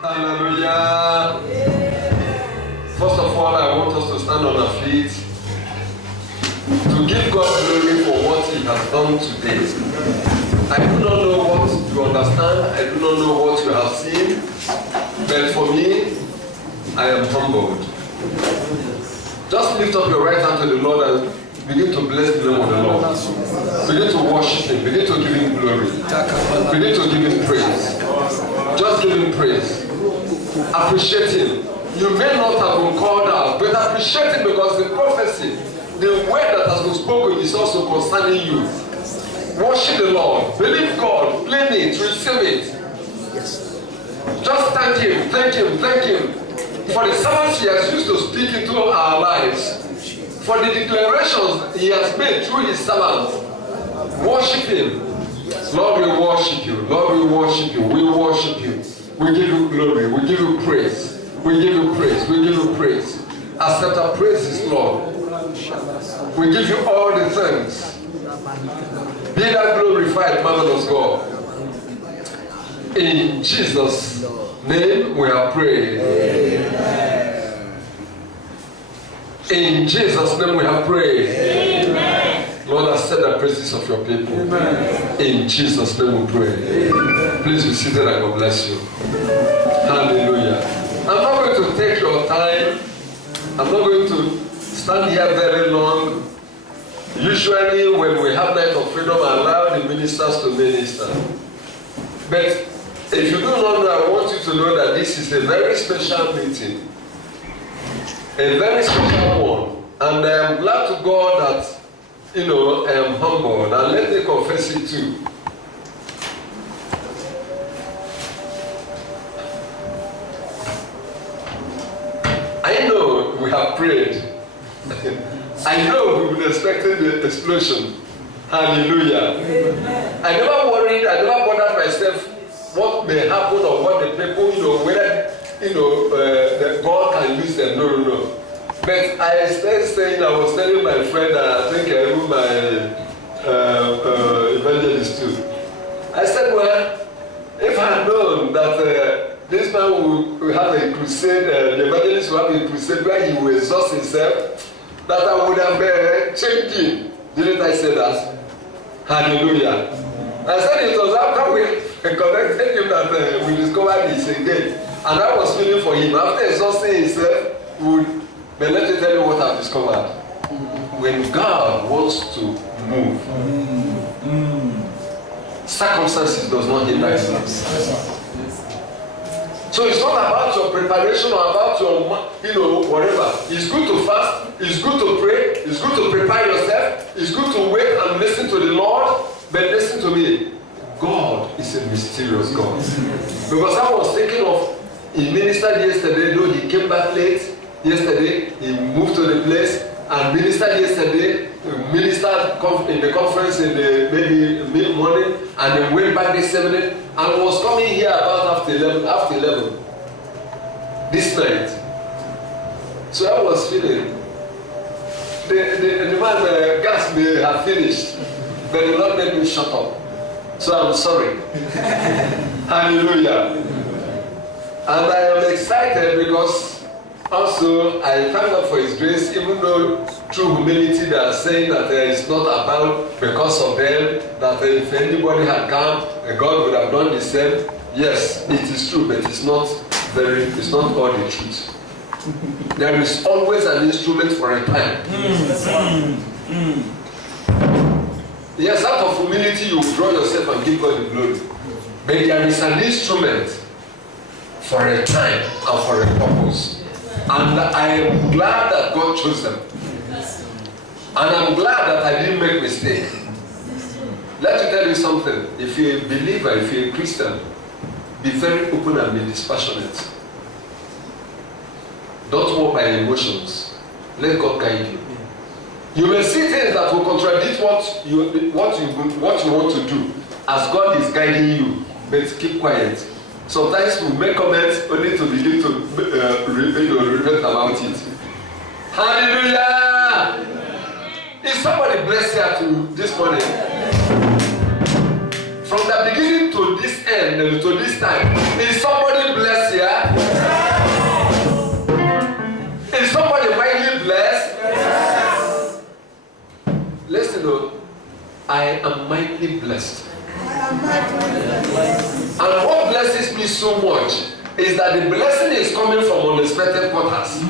Hallelujah. First of all, I want us to stand on our feet to give God glory for what He has done today. I do not know what you understand. I do not know what you have seen. But for me, I am humbled. Just lift up your right hand to the Lord and begin to bless the name of the Lord. Begin to worship Him. Begin to give Him glory. Begin to give Him praise. Just give Him praise. Appreciate Him. You may not have been called out, but appreciate Him because the prophecy, the word that has been spoken is also concerning you. Worship the Lord. Believe God. Claim it. Receive it. Just thank Him. Thank Him. Thank Him. For the sermons He has used to speak into our lives. For the declarations He has made through His servants. Worship Him. Lord, we worship You. Lord, we worship You. We worship You. We give You glory. We give You praise. We give You praise. We give You praise. Accept our praises, Lord. We give You all the thanks. Be Thou glorified, marvelous God. In Jesus' name we are praying. Amen. In Jesus' name we have prayed. Amen. Lord, accept the praises of Your people. Amen. In Jesus' name we pray. Amen. Please be seated and God bless you. Hallelujah. I'm not going to take your time. I'm not going to stand here very long. Usually when we have Night of Freedom, I allow the ministers to minister. But if you do not know, I want you to know that this is a very special meeting. A very special one. And I am glad to God that, I am humbled. And let me confess it too. I know we have prayed. I know we've been expecting the explosion. Hallelujah. Amen. I never worried, I never bothered myself what may happen or what the people, whether, that God can use them. No. But I started saying, I was telling my friend, I think even my evangelist too. I said, well, if I had known that this man will have a crusade, the evangelist will have a crusade where he will exhaust himself, that I would have changed him. Didn't I say that? Hallelujah. I said it was after we connected him that we discovered this again. And I was feeling for him. After exhausting himself, but let me tell you what I've discovered. When God wants to move, circumstances does not hinder him. So it's not about your preparation or about your, whatever. It's good to fast. It's good to pray. It's good to prepare yourself. It's good to wait and listen to the Lord. But listen to me. God is a mysterious God. Because I was thinking of, he ministered yesterday, though he came back late. Yesterday, he moved to the place and ministered yesterday. Ministered in the conference in the maybe mid-morning and then went back this evening and was coming here about after 11 this night. So I was feeling the man gas may have finished, but the Lord made me shut up. So I'm sorry. Hallelujah. And I am excited because also I thank God for His grace, even though through humility they are saying that it's not about because of them, that if anybody had come, God would have done the same. Yes, it is true, but it's not all the truth. There is always an instrument for a time. Yes, out of humility you withdraw yourself and give God the glory. But there is an instrument for a time and for a purpose. And I am glad that God chose them. And I'm glad that I didn't make mistake. Let me tell you something. If you're a believer, if you're a Christian, be very open and be dispassionate. Don't walk by emotions. Let God guide you. You may see things that will contradict what you want to do as God is guiding you, but keep quiet. Sometimes we make comments only to begin to repent about it. Hallelujah! Is somebody blessed here to this morning? From the beginning to this end, to this time, is somebody I am mightily blessed. And what blesses me so much is that the blessing is coming from unexpected quarters.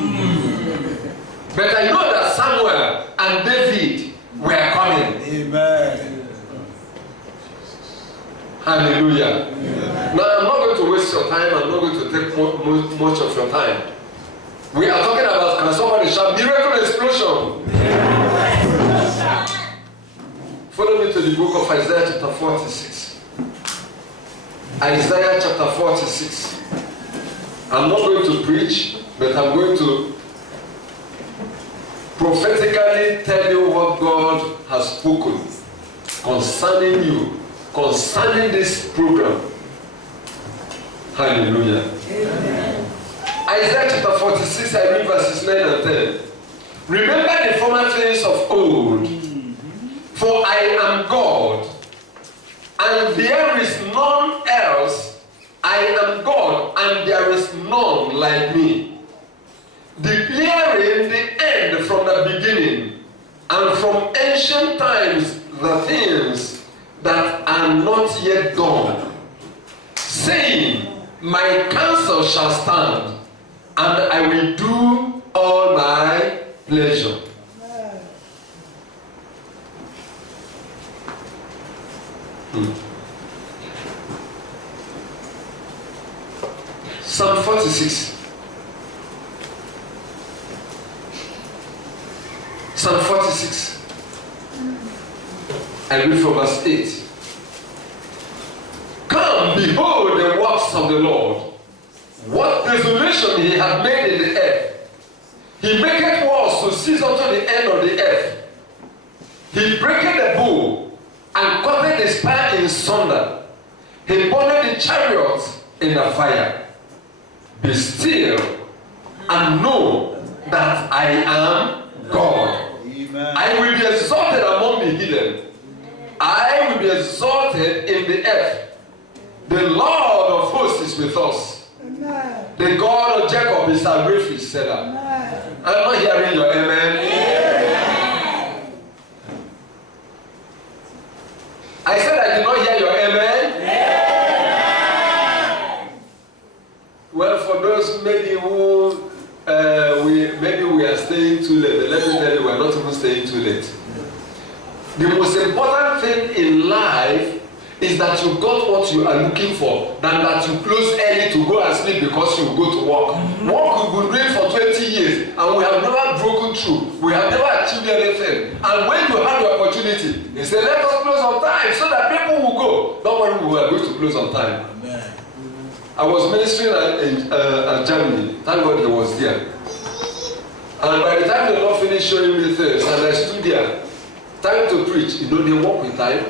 But I know that Samuel and David were coming. Amen. Hallelujah. Amen. Now I'm not going to waste your time. I'm not going to take much of your time. We are talking about, can somebody shout, miracle explosion? Follow me to the book of Isaiah chapter 46. Isaiah chapter 46. I'm not going to preach, but I'm going to prophetically tell you what God has spoken concerning you, concerning this program. Hallelujah. Amen. Isaiah chapter 46, I read verses 9 and 10. Remember the former things of old, for I am God, and there is none else. I am God, and there is none like me, declaring the end from the beginning, and from ancient times the things that are not yet done, saying, my counsel shall stand, and I will do all my pleasure. Psalm 46. Psalm 46. I read from verse 8. Come, behold the works of the Lord, what desolation he hath made in the earth. He maketh wars to cease unto the end of the earth. He breaketh the bow, and cutteth the spear in sunder. He burneth the chariots in the fire. Be still, and know that I am God. Amen. I will be exalted among the heathen. I will be exalted in the earth. The Lord of hosts is with us. Amen. The God of Jacob is our refuge, said I. I'm not hearing your amen. Amen. I said I did not hear your amen. Amen. Well, for those maybe who maybe we are staying too late, but let me tell you, we are not even staying too late. The most important thing in life is that you got what you are looking for, than that you close early to go and sleep because you go to work. Work we've been doing for 20 years and we have never broken through. We have never achieved anything. And when you have the opportunity, they say, let us close on time so that people will go. Don't worry, we are going to close on time. Amen. I was ministering in Germany. Thank God he was there. And by the time the Lord finished showing me things and I stood there, time to preach, you know, they work with time.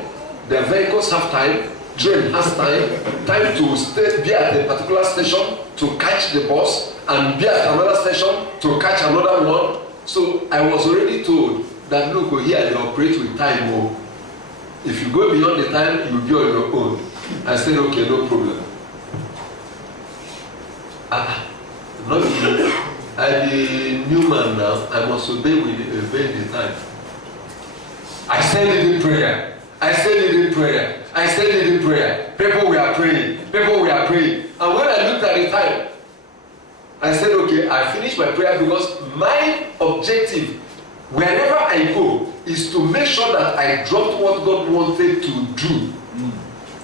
The vehicles have time, train has time to be at a particular station to catch the bus and be at another station to catch another one. So I was already told that look, here they operate with time. Oh. If you go beyond the time, you'll be on your own. I said, okay, no problem. Not me. I'm a new man now. I must obey the time. I said it in prayer. I said it in prayer. I said it in prayer. People were praying. People were praying. And when I looked at the time, I said, okay, I finished my prayer because my objective, wherever I go, is to make sure that I dropped what God wanted to do.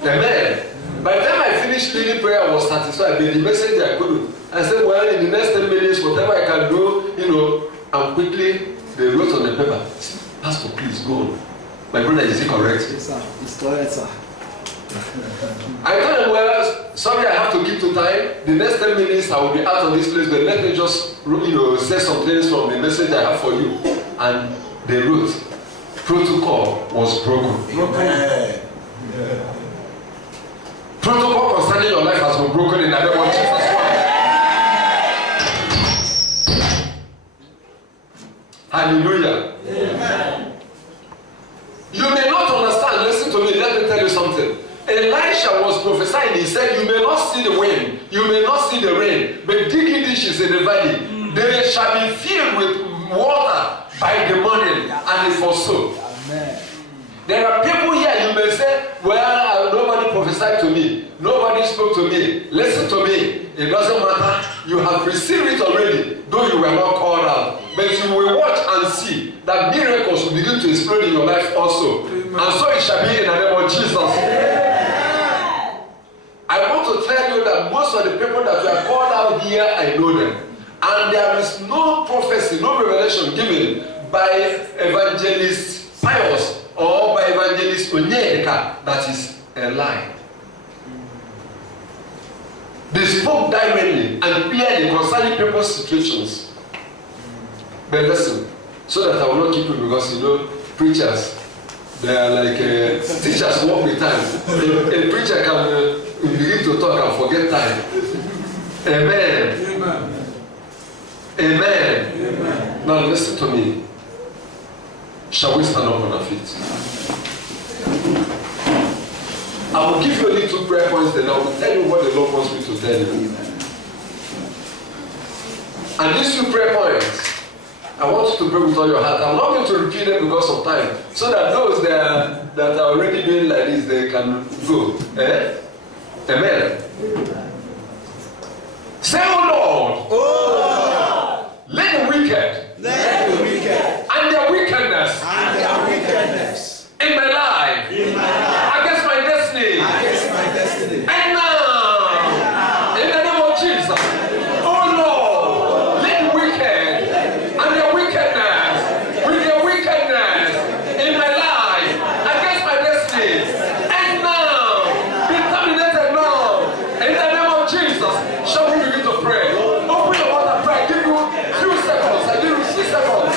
Amen. By the time I finished leading prayer, I was satisfied with the message I couldn't. I said, well, in the next 10 minutes, whatever I can do, and quickly they wrote on the paper, Pastor, please go on. My brother, is it correct? Yes, sir. It's correct, sir. I told them, well, sorry, I have to keep to time. The next 10 minutes, I will be out of this place, but let me just, say some things from the message I have for you. And they wrote, protocol was broken. Amen. Yeah. Protocol concerning your life has been broken in the name of Jesus Christ. Hallelujah. Amen. You may not understand. Listen to me. Let me tell you something. Elisha was prophesying. He said, you may not see the wind. You may not see the rain. But digging ditches in the valley, they shall be filled with water by the morning. And it was so. Amen. There are people here, you may say, well, nobody prophesied to me. Nobody spoke to me. Listen to me. It doesn't matter. You have received it already, though you were not called out. But you will watch and see that miracles will begin to explode in your life also. Amen. And so it shall be in the name of Jesus. Amen. I want to tell you that most of the people that were called out here, I know them. And there is no prophecy, no revelation given by evangelist Pius or by evangelist Onyeka that is a lie. They spoke directly and clearly concerning people's situations. But listen, so that I will not keep you, because you know, preachers, they are like teachers walk with time. A preacher can begin to talk and forget time. Amen. Amen. Amen. Amen. Now listen to me. Shall we stand up on our feet? I will give you a little prayer points, then I will tell you what the Lord wants me to tell you. And these two prayer points, I want you to pray with all your heart. I'm not going to repeat them because of time, so that those that are already doing like this, they can go. Eh? Amen. Say, oh Lord, let the wicked, and their wickedness, in my life, against my destiny, and now, in the name of Jesus, oh Lord, let the wicked and their wickedness, with their wickedness in my life, against my destiny, and now, be terminated now, in the name of Jesus. Shall we begin to pray? Open your mouth and pray. I give you a few seconds. I give you 6 seconds.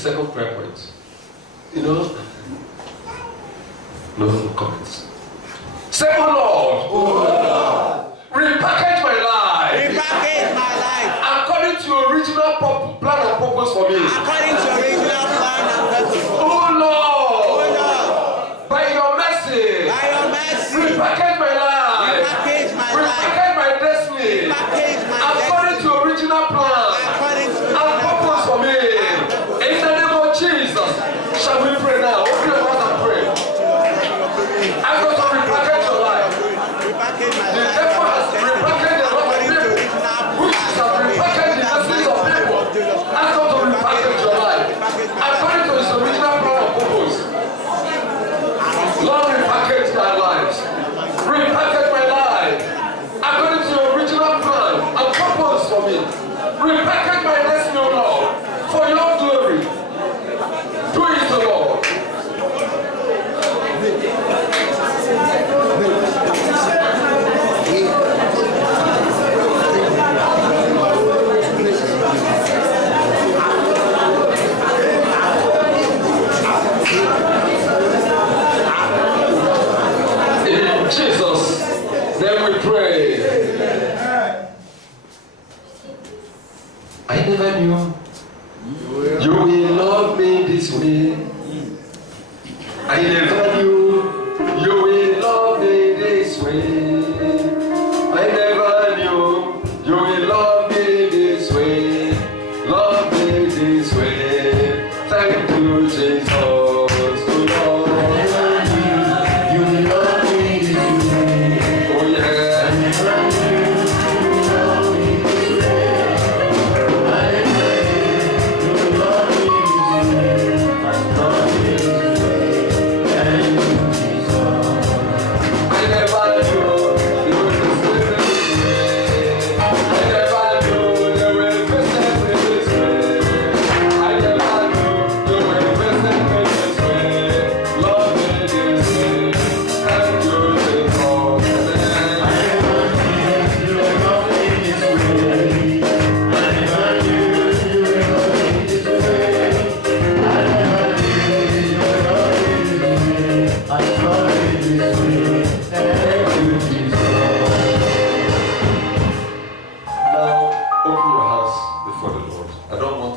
Second prayer point. You know, no comments. Say, oh Lord, repackage my life. According to your original plan and purpose for me. Oh Lord, by your mercy, repackage my life. Repackage my destiny. According to your original plan and purpose for me. Jesus, shall we pray now? Open your mouth and pray. I'm going to repackage your life. The devil has repackaged a lot of people, which has repackaged the destinies of people. I'm going to repackage your life according to his original plan and purpose. Lord, repackage my lives. Repackage my life according to your original plan and purpose for me. Repackage my destiny, O Lord, for your glory. Do it, Lord. In Jesus' name we pray. I never knew you will love me this way. I never knew you will love me this way. I never knew you will love me this way. Love me this way. Thank you, Jesus. Oh Lord, you will love me this way. Oh yeah.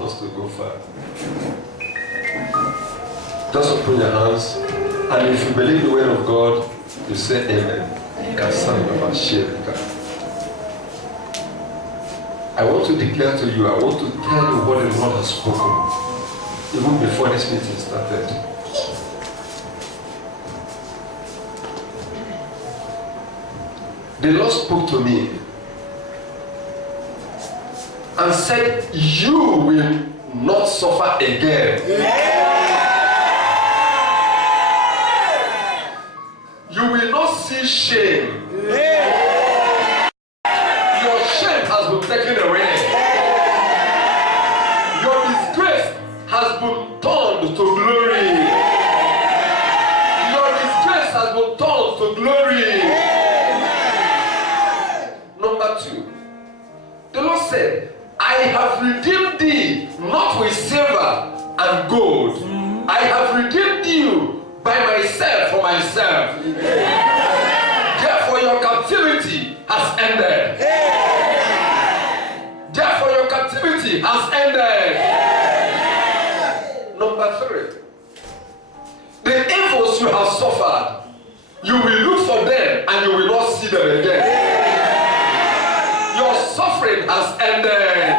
us to go far. Just open your hands, and if you believe the word of God, you say amen. I want to declare to you, I want to tell you what the Lord has spoken, even before this meeting started. The Lord spoke to me and said, you will not suffer again. You will not see shame. Your shame has been taken away. Your disgrace has been turned to glory. Your disgrace has been turned to glory. Number 2, the Lord said, I have redeemed thee not with silver and gold. I have redeemed you by myself for myself. Therefore your captivity has ended. Therefore your captivity has ended. Number 3, the evils you have suffered, you will look for them and you will not see them again. Your suffering has ended.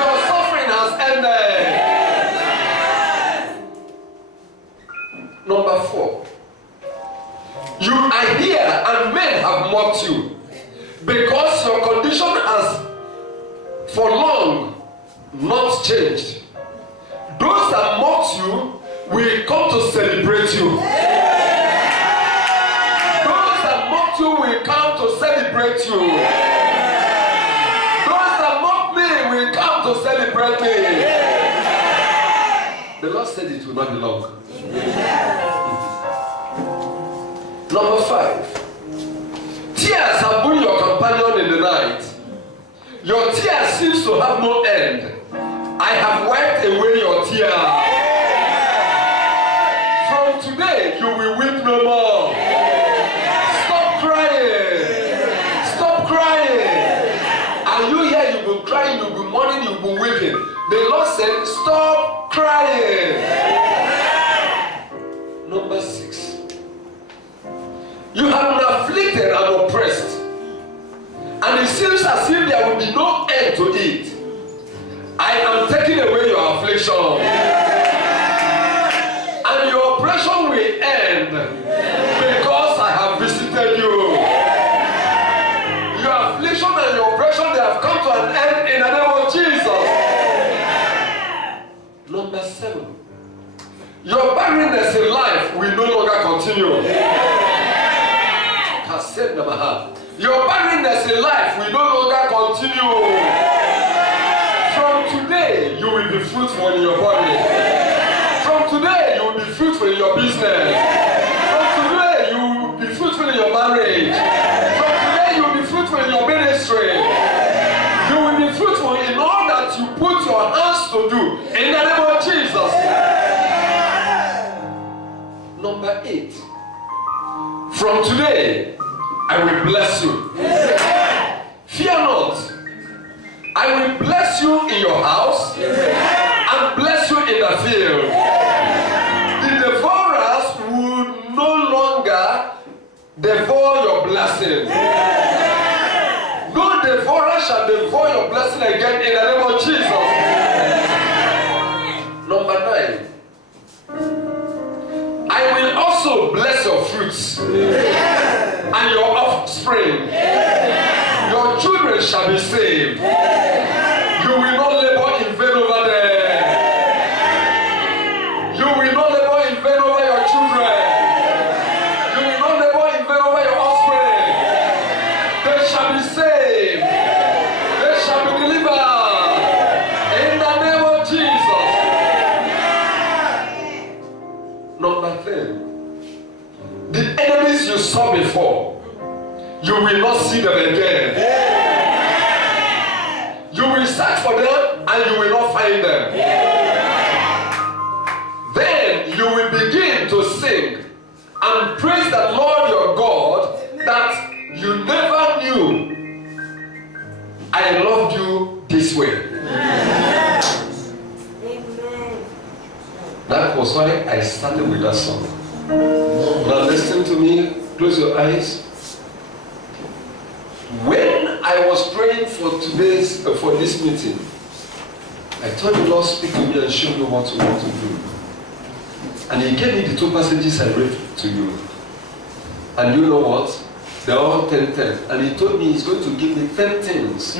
Your suffering has ended. Number 4, you are here and men have mocked you because your condition has for long not changed. Those that mocked you will come to celebrate you. Those that mocked you will come to celebrate you. Those that mocked me will come to celebrate me. The Lord said it will not be long. Number 5, tears have been your companion in the night. Your tears seems to have no end. I have wiped away your tears. From today, you will weep no more. Stop crying. Stop crying. Are you here? You've been crying, you've been mourning, you've been weeping. The Lord said, stop crying. Number 6, you have been afflicted and oppressed, and it seems as if there will be no end to it. I am taking away your affliction, and your oppression will end because I have visited you. Your affliction and your oppression, they have come to an end in the name of Jesus. Number 7, your barrenness in life will no longer continue. Your barrenness in life will no longer continue. From today, you will be fruitful in your body. From today, you will be fruitful in your business. From today, you will be fruitful in your marriage. From today, you will be fruitful in your ministry. You will be fruitful in all that you put your hands to do. In the name of Jesus. Number 8, from today, I will bless you. Fear not. I will bless you in your house and bless you in the field. The devourers will no longer devour your blessing. No devourer shall devour your blessing again in the name of Jesus. Number 9, I will also bless your fruits and your offspring. Your children shall be saved. You will not labor in vain over them. You will not labor in vain over your children. You will not labor in vain over your offspring. They shall be saved. They shall be delivered. In the name of Jesus. Number 10, the enemies you saw before, you will not see them again. You will search for them and you will not find them. Then you will begin to sing and praise the Lord your God that you never knew I loved you this way. was why I started with that song. Now listen to me, close your eyes. When I was praying for this meeting, I told the Lord, speak to me and show me what you want to do. And he gave me the 2 passages I read to you. And you know what? They're all 10. And he told me he's going to give me 10 things.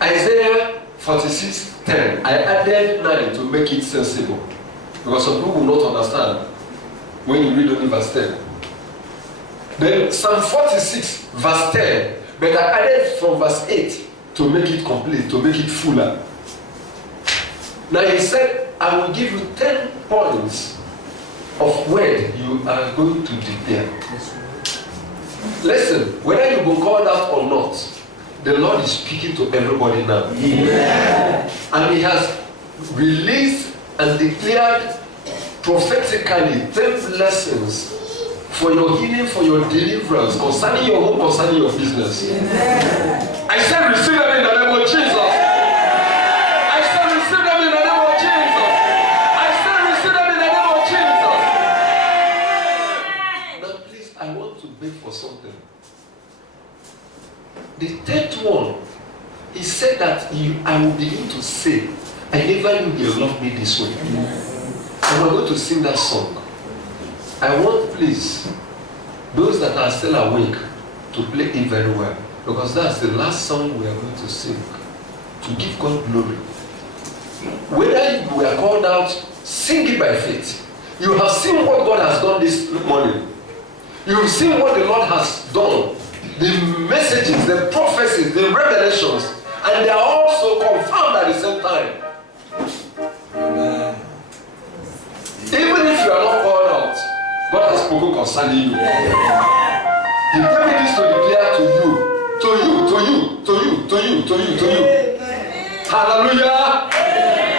Isaiah 46:10. I added 9 to make it sensible. Because some people will not understand when you read only verse 10. Then Psalm 46 verse 10. But I added from verse 8 to make it complete, to make it fuller. Now he said, I will give you 10 points of word you are going to declare. Listen, whether you will call out or not, the Lord is speaking to everybody now. Yeah. And he has released and declared prophetically 10 blessings for your healing, for your deliverance, concerning your home, concerning your business. Yeah. I said receive them in the name of Jesus. I said receive them in the name of Jesus. I said receive them in the name of Jesus. Now please, I want to beg for something. The 10th one, he said that I will begin to say, I never knew you loved me this way. And we're going to sing that song. I want, please, those that are still awake to play it very well. Because that's the last song we are going to sing. To give God glory. Whether you were called out, sing it by faith. You have seen what God has done this morning. You have seen what the Lord has done. The messages, the prophecies, the revelations, and they are also confirmed at the same time. Amen. Even if you are not called out, God has spoken concerning you. He gave me this to declare to you. Hallelujah.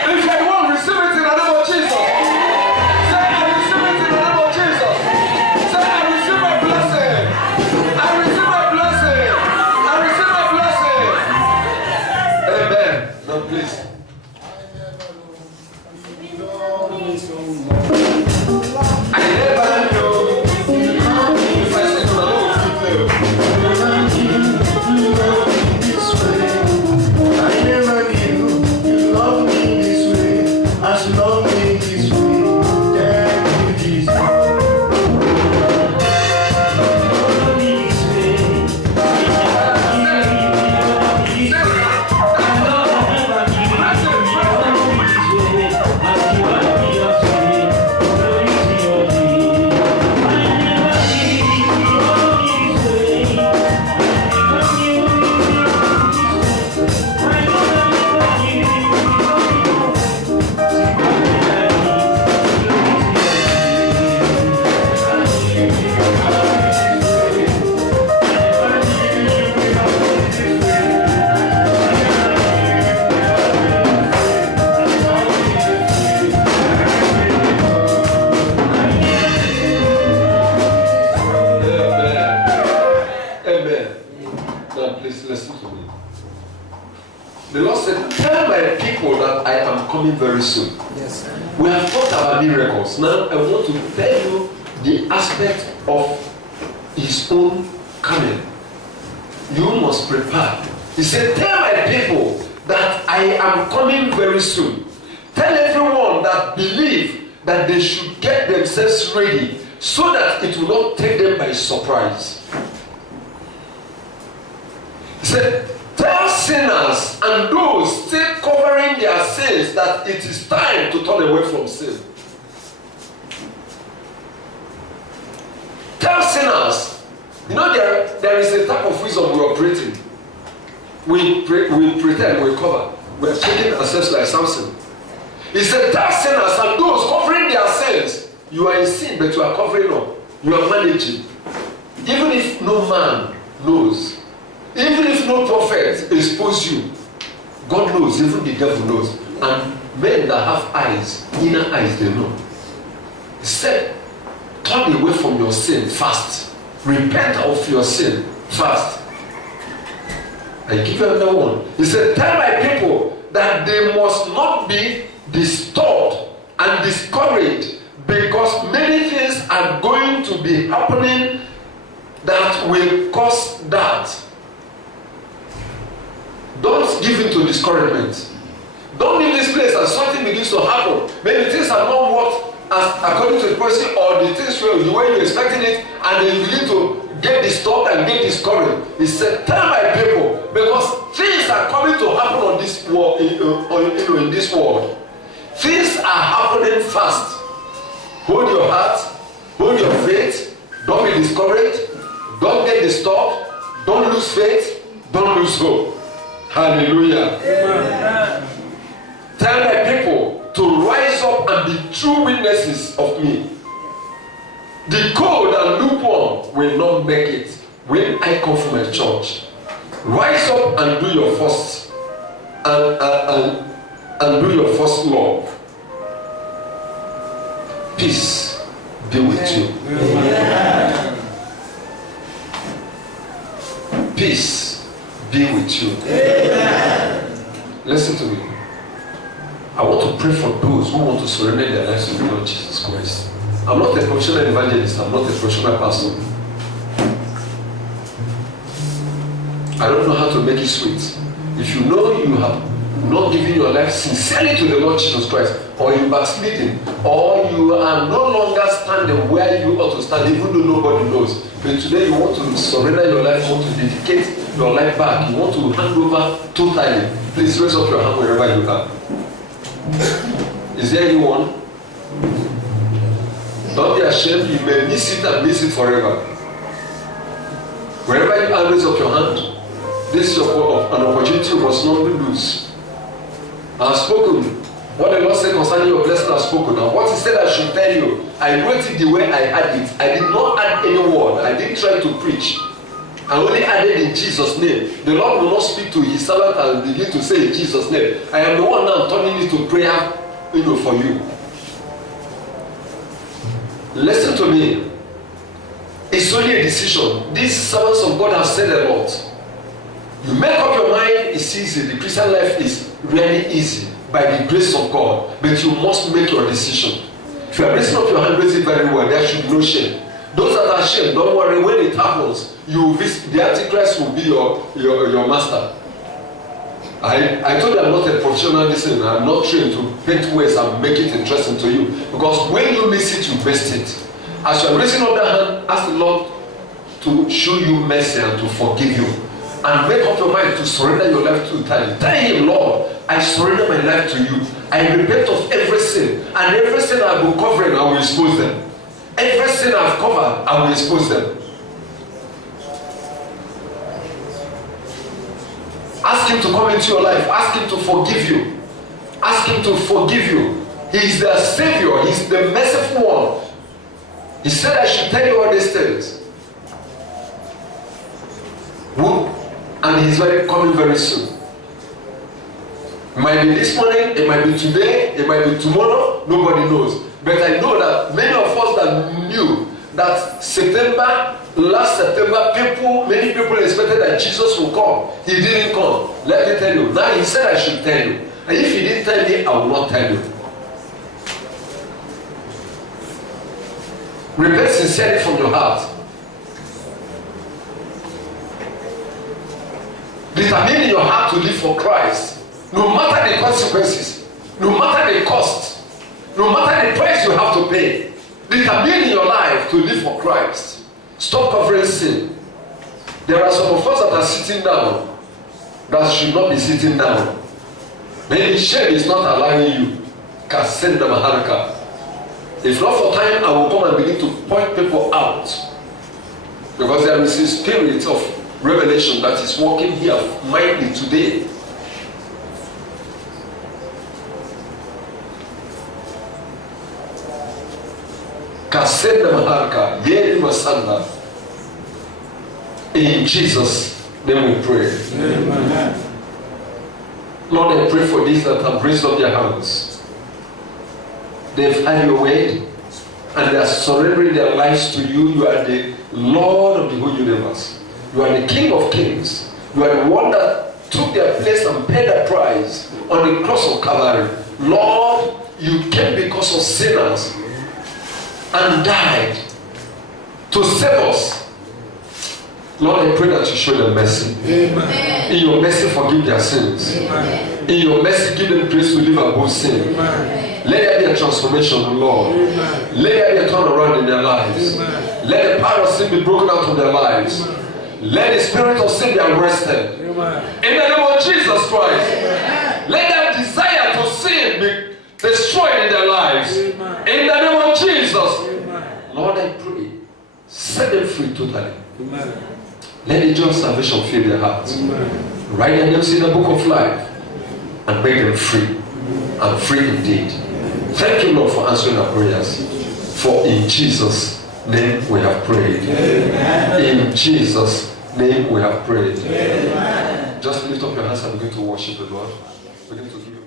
If you want, receive it in the name of Jesus. Say, I receive it in the name of Jesus. Say, I receive my blessing. I receive my blessing. I receive my blessing. Amen. Now please. I never knew. If I say to the Lord, I never knew you loved me this way, as you love me this way. Thank you, Jesus. You love me this way. Very soon. Yes. We have talked about miracles. Now I want to tell you the aspect of his own coming. You must prepare. He said, tell my people that I am coming very soon. Tell everyone that believe that they should get themselves ready so that it will not take them by surprise. He said, tell sinners and those still covering their sins that it is time to turn away from sin. Tell sinners, you know there is a type of wisdom we operate in. We pretend, we cover. We are taking ourselves like Samson. He said, tell sinners and those covering their sins, you are in sin, but you are covering up. You are managing. Even if no man knows, even if no prophet expose you, God knows, even the devil knows. And men that have eyes, inner eyes, they know. He said, turn away from your sin fast. Repent of your sin fast. I give you another one. He said, tell my people that they must not be disturbed and discouraged because many things are going to be happening that will cause that. Don't give in to discouragement. Don't leave this place as something begins to happen. Maybe things are not what as according to the person, or the things were the way you're expecting it, and then you begin to get disturbed and get discouraged. He said, tell my people, because things are coming to happen on this world, in this world. Things are happening fast. Hold your heart, hold your faith, don't be discouraged, don't get disturbed, don't lose faith, don't lose hope. Hallelujah. Amen. Tell my people to rise up and be true witnesses of me. The cold and lukewarm will not make it when I come from a church. Rise up and do your first and do your first love. Peace be with you. Amen. Peace be with you. Amen. Listen to me. I want to pray for those who want to surrender their lives to the Lord Jesus Christ. I'm not a professional evangelist. I'm not a professional pastor. I don't know how to make it sweet. If you know you have not given your life sincerely to the Lord Jesus Christ, or you're backsliding, or you are no longer standing where you ought to stand, even though nobody knows, but today you want to surrender your life, you want to dedicate your life back, you want to hand over totally, please raise up your hand wherever you are. Is there anyone? Don't be ashamed. You may miss it and miss it forever. Wherever you are, raise up your hand. This is an opportunity you must not lose. I have spoken. What the Lord said concerning your blessing, I have spoken. And what He said I should tell you, I wrote it the way I had it. I did not add any word. I didn't try to preach. I only added in Jesus' name. The Lord will not speak to His servant and begin to say in Jesus' name. I am the one now turning it to prayer, for you. Listen to me. It's only a decision. These servants of God have said a lot. You make up your mind, it's easy. The Christian life is really easy by the grace of God. But you must make your decision. If you are raising up your hand, raise it very well. There should be no shame. Those that are ashamed, don't worry. When it happens, the Antichrist will be your master. I told you I'm not a professional listener. I'm not trained to paint ways and make it interesting to you. Because when you miss it, you waste it. As you are raising up that hand, ask the Lord to show you mercy and to forgive you. And make up your mind to surrender your life to the time. Tell Him, Lord, I surrender my life to you. I repent of every sin. And every sin I will cover, I will expose them. Every sin I've covered, I will expose them. Ask Him to come into your life. Ask Him to forgive you. Ask Him to forgive you. He is the Savior. He is the merciful one. He said I should tell you all these things. And He's coming very soon. It might be this morning, it might be today, it might be tomorrow, nobody knows. But I know that many of us that knew that last September, many people expected that Jesus would come. He didn't come. Let me tell you. Now He said I should tell you. And if He didn't tell me, I will not tell you. Repent sincerely from your heart. Determine in your heart to live for Christ. No matter the consequences. No matter the cost. No matter the price you have to pay. Determine in your life to live for Christ. Stop covering sin. There are some of us that are sitting down that should not be sitting down. Maybe shame is not allowing you. Kasenda Maharaka. If not for time, I will come and begin to point people out. Because there is a spirit of revelation that is working here mightily today. Kasenda Maharaka, Yeri Masanda. In Jesus' name we pray. Amen. Lord, I pray for these that have raised up their hands. They've had your way and they are surrendering their lives to you. You are the Lord of the whole universe. You are the King of kings. You are the one that took their place and paid the price on the cross of Calvary. Lord, you came because of sinners and died to save us. Lord, I pray that you show them mercy. Amen. In your mercy, forgive their sins. Amen. In your mercy, give them grace to live above sin. Amen. Let there be a transformation, Lord. Amen. Let there be a turnaround in their lives. Amen. Let the power of sin be broken out of their lives. Amen. Let the spirit of sin be arrested. Amen. In the name of Jesus Christ. Amen. Let that desire to sin be destroyed in their lives. Amen. In the name of Jesus. Amen. Lord, I pray, set them free totally. Amen. Let the joy of salvation fill their hearts. Amen. Write their names in the book of life and make them free. And free indeed. Thank you, Lord, for answering our prayers. For in Jesus' name we have prayed. Amen. In Jesus' name we have prayed. Amen. Just lift up your hands and begin to worship the Lord. Begin to give